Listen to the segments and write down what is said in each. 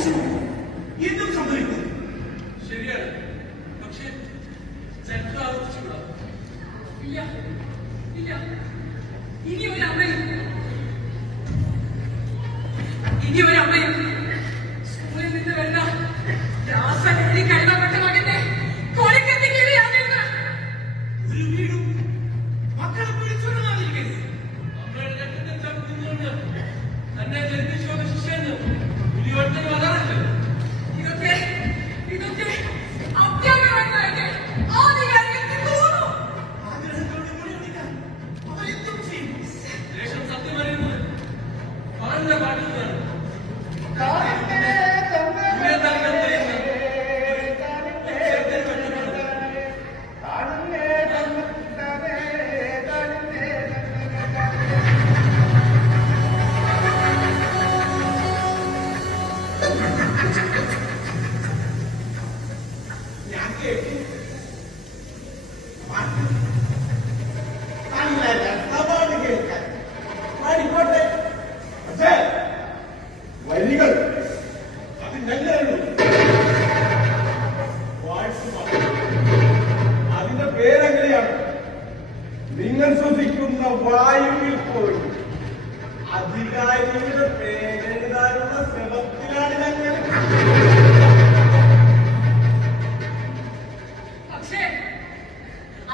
എന്തും സംഭവിക്കും. ശരിയാണ്, പക്ഷേ ചരിത്രം ആവർത്തിച്ചുകൂടാ. ഇല്ല ഇല്ല, ഇനി ഒരു അമ്മയും സ്കൂളിൽ നിന്ന് വരുന്ന രാസലഹരി കഴിവപ്പെട്ട മകന്റെ കൊലക്കെത്തിക്കുകയാണെന്ന് ഒരു വീടും മക്കളെ പിടിച്ചോണ്ടാതിരിക്കരുത്. അമ്മയുടെ രക്തത്തിൽ ചവിട്ടുന്നുകൊണ്ട് തന്നെ ജനിപ്പിച്ചു വന്ന ശിഷ്യന് പുലിയോട്ടം വരാറില്ല. ഇതൊക്കെ അത്യാഗ്രഹമായിട്ട് ആധികാരികൾക്ക് തോന്നുന്നു. ആഗ്രഹത്തോട് മുടിയൊടിക്കാൻ അവരെന്തും ചെയ്യും. ദേശം സത്യം അറിയുന്നത് പാടില്ല പാടുന്നതാണ്. ഞാൻ കേട്ടു. നല്ല രസമാണ് കേൾക്കാൻ. ആയിക്കോട്ടെ, പക്ഷേ വരികൾ അത് നല്ലതാണ്. അതിന്റെ പേരെങ്ങനെയാണ്? നിങ്ങൾ ശ്വസിക്കുന്ന വായുവിൽ പോയി അധികാരിയുടെ പേരെഴുതാനുള്ള ശ്രമത്തിലാണ് ഞങ്ങൾ. പക്ഷേ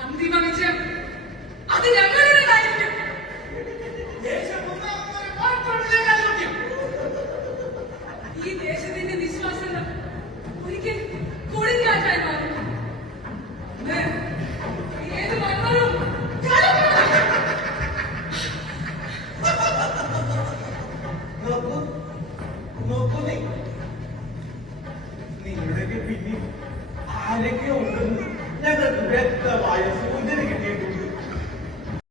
അന്തിമ വിജയം അത് ഞങ്ങളുടേതായിരിക്കും. ഈ ദേശത്തിന്റെ വിശ്വാസങ്ങൾ ഒരിക്കൽ കൊടുങ്കാറ്റായി മാറും. അന്ന് ഏത് മണ്ണും നോക്കൂ, നിങ്ങളുടെ പിന്നിൽ ആരൊക്കെ ഉണ്ടെന്ന് ഞങ്ങൾക്ക് വ്യക്തമായ